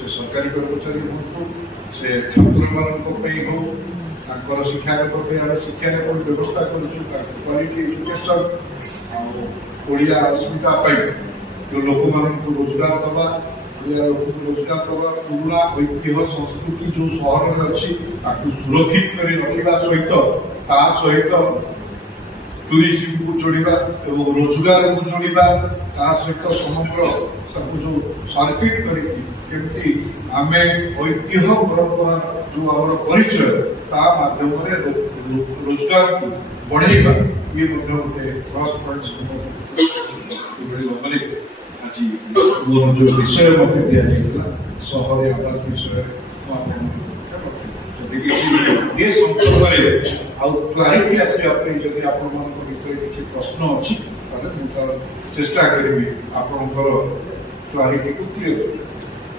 से सरकारी कर्मचारी हूँ से छात्र मानी हो शिक्षागत आम शिक्षा व्यवस्था क्वालिटी एजुकेशन ओडिया अस्मिता जो लोक मान रोजगार दवा लोक रोजगार दवा पुराना ऐतिह्य संस्कृति जो सहर में अच्छी सुरक्षित कर रखा सहित टूरिज्म को जोड़ा और रोजगार को जोड़ा सहित समग्र जो सर्किट करमती आम ऐतिह्य परंपरा जो आम परिचय माध्यम रोजगार को बढ़ेगा ये गोटे प्लस पॉइंट आज मोर जो विषय मत दिया सहर आवास विषय ये संपर्क क्लारिटी आसवाई जदि आपण विषय किसी प्रश्न अच्छी चेष्टा करी आपंकर क्लारिटी को क्लीयर